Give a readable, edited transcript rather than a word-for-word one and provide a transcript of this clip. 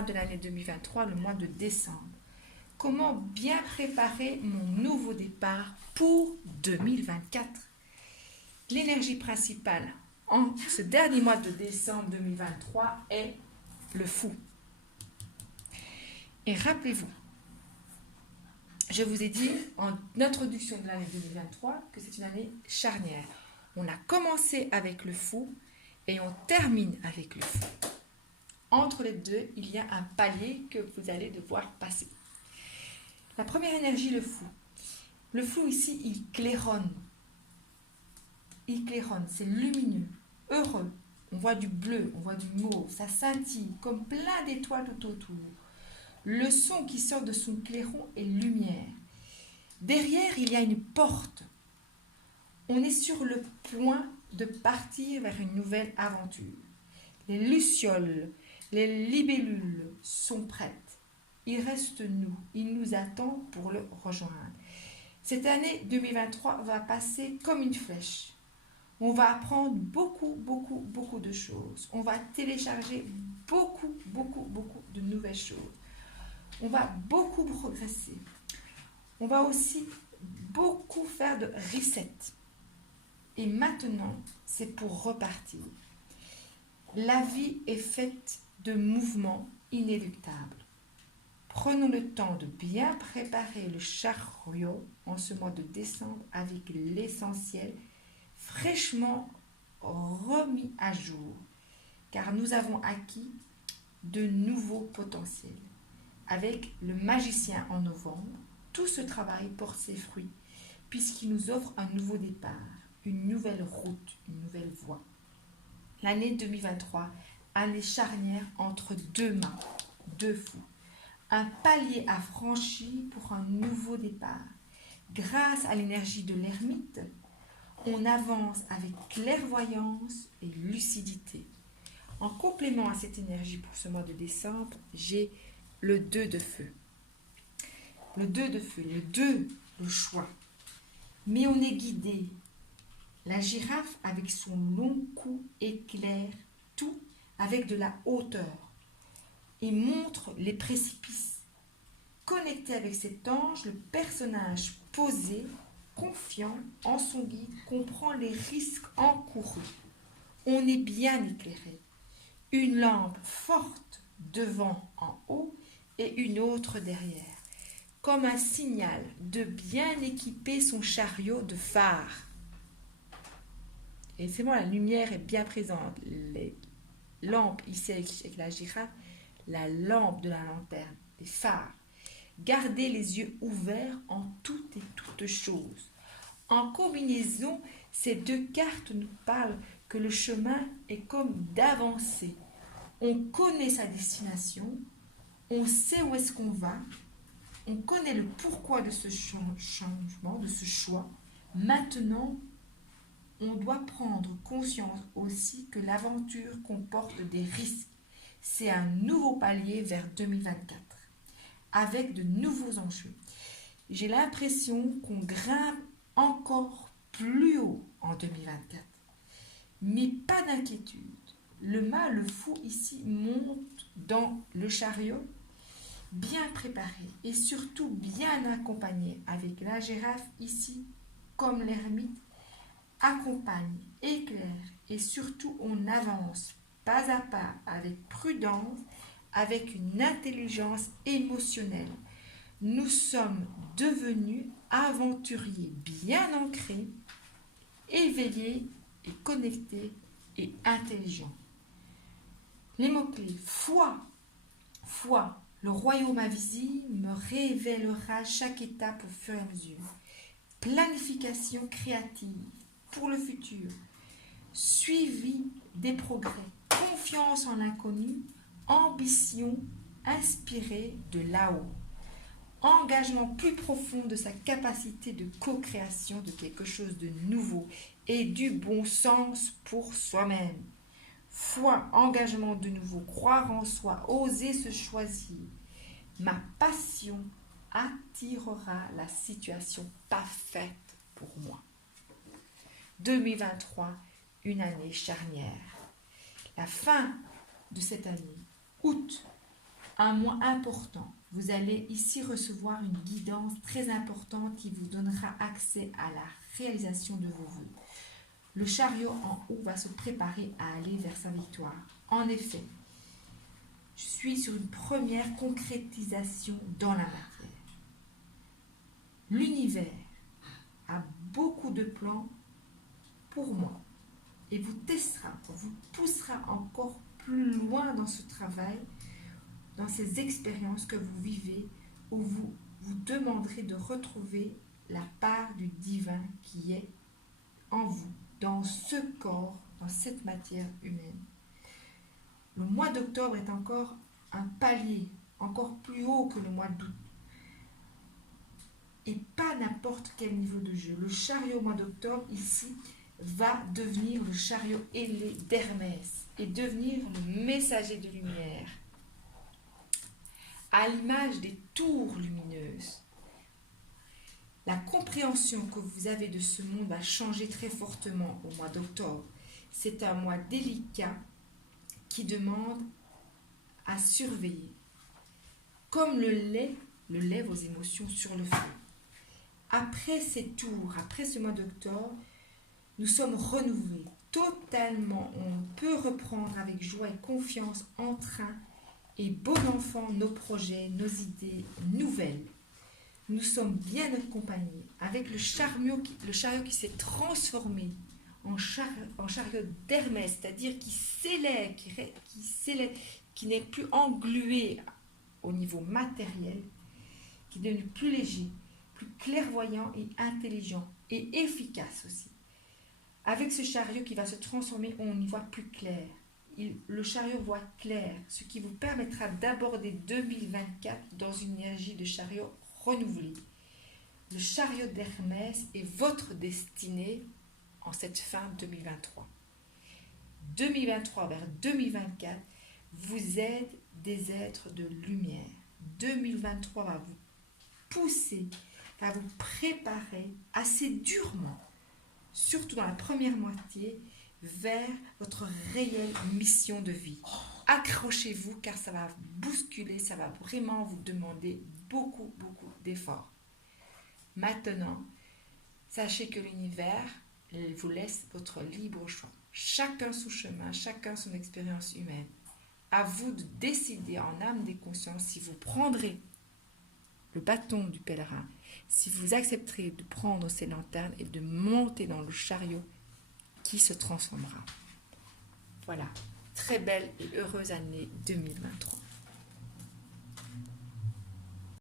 mois de l'année 2023, le mois de décembre. Comment bien préparer mon nouveau départ pour 2024? L'énergie principale en ce dernier mois de décembre 2023 est le fou. Et rappelez-vous, je vous ai dit en introduction de l'année 2023 que c'est une année charnière. On a commencé avec le fou et on termine avec le fou. Entre les deux, il y a un palier que vous allez devoir passer. La première énergie, le fou. Le fou ici, il claironne. Il claironne, c'est lumineux, heureux. On voit du bleu, on voit du mauve, ça scintille comme plein d'étoiles tout autour. Le son qui sort de son clairon est lumière. Derrière, il y a une porte. On est sur le point de partir vers une nouvelle aventure. Les lucioles, les libellules sont prêtes. Il reste nous. Il nous attend pour le rejoindre. Cette année 2023 va passer comme une flèche. On va apprendre beaucoup de choses. On va télécharger beaucoup de nouvelles choses. On va beaucoup progresser. On va aussi beaucoup faire de reset. Et maintenant, c'est pour repartir. La vie est faite de mouvements inéluctables. Prenons le temps de bien préparer le chariot en ce mois de décembre avec l'essentiel fraîchement remis à jour, car nous avons acquis de nouveaux potentiels. Avec le magicien en novembre, tout ce travail porte ses fruits, puisqu'il nous offre un nouveau départ, une nouvelle route, une nouvelle voie. L'année 2023, année charnière entre deux mains, deux fous. Un palier à franchir pour un nouveau départ. Grâce à l'énergie de l'ermite, on avance avec clairvoyance et lucidité. En complément à cette énergie pour ce mois de décembre, j'ai le 2 de feu. Le 2 de feu, le 2, le choix. Mais on est guidé. La girafe, avec son long cou, éclaire tout avec de la hauteur et montre les précipices. Connecté avec cet ange, le personnage posé, confiant en son guide, comprend les risques encourus. On est bien éclairé. Une lampe forte devant en haut et une autre derrière, comme un signal de bien équiper son chariot de phares. Et c'est bon, la lumière est bien présente. Les lampes ici avec la girafe, la lampe de la lanterne, les phares. Gardez les yeux ouverts en toutes et toutes choses. En combinaison, ces deux cartes nous parlent que le chemin est comme d'avancer. On connaît sa destination, on sait où est-ce qu'on va, on connaît le pourquoi de ce changement, de ce choix. Maintenant, on doit prendre conscience aussi que l'aventure comporte des risques. C'est un nouveau palier vers 2024, avec de nouveaux enjeux. J'ai l'impression qu'on grimpe encore plus haut en 2024. Mais pas d'inquiétude. Le mât, le fou ici, monte dans le chariot, bien préparé et surtout bien accompagné, avec la girafe ici, comme l'ermite, accompagne, éclaire et surtout on avance pas à pas avec prudence, avec une intelligence émotionnelle. Nous sommes devenus aventuriers bien ancrés, éveillés et connectés et intelligents. Les mots-clés: foi, foi, le royaume invisible me révélera chaque étape au fur et à mesure. Planification créative pour le futur, suivi des progrès, confiance en l'inconnu, ambition inspirée de là-haut, engagement plus profond de sa capacité de co-création de quelque chose de nouveau et du bon sens pour soi-même. Foi, engagement de nouveau, croire en soi, oser se choisir. Ma passion attirera la situation parfaite pour moi. 2023, une année charnière. La fin de cette année, août, un mois important. Vous allez ici recevoir une guidance très importante qui vous donnera accès à la réalisation de vos vœux. Le chariot en haut va se préparer à aller vers sa victoire. En effet, je suis sur une première concrétisation dans la matière. L'univers a beaucoup de plans pour moi et vous testera, vous poussera encore plus loin dans ce travail, dans ces expériences que vous vivez, où vous vous demanderez de retrouver la part du divin qui est en vous, dans ce corps, dans cette matière humaine. Le mois d'octobre est encore un palier, encore plus haut que le mois d'août. Et pas n'importe quel niveau de jeu. Le chariot au mois d'octobre, ici, va devenir le chariot ailé d'Hermès et devenir le messager de lumière. À l'image des tours lumineuses. La compréhension que vous avez de ce monde va changer très fortement au mois d'octobre. C'est un mois délicat qui demande à surveiller. Comme le lait vos émotions sur le feu. Après ces tours, après ce mois d'octobre, nous sommes renouvelés totalement. On peut reprendre avec joie et confiance, entrain et bon enfant nos projets, nos idées nouvelles. Nous sommes bien accompagnés avec le chariot qui s'est transformé en chariot d'Hermès, c'est-à-dire qui s'élève, qui n'est plus englué au niveau matériel, qui est devenu plus léger, plus clairvoyant et intelligent et efficace aussi. Avec ce chariot qui va se transformer, on y voit plus clair. Le chariot voit clair, ce qui vous permettra d'aborder 2024 dans une énergie de chariot renouvelée. Le chariot d'Hermès est votre destinée en cette fin 2023. 2023 vers 2024, vous êtes des êtres de lumière. 2023 va vous pousser, va vous préparer assez durement, surtout dans la première moitié, vers votre réelle mission de vie. Accrochez-vous car ça va vous bousculer, ça va vraiment vous demander beaucoup d'efforts. Maintenant, sachez que l'univers vous laisse votre libre choix. Chacun son chemin, chacun son expérience humaine. À vous de décider en âme et conscience si vous prendrez le bâton du pèlerin, si vous accepterez de prendre ces lanternes et de monter dans le chariot qui se transformera. Voilà, très belle et heureuse année 2023.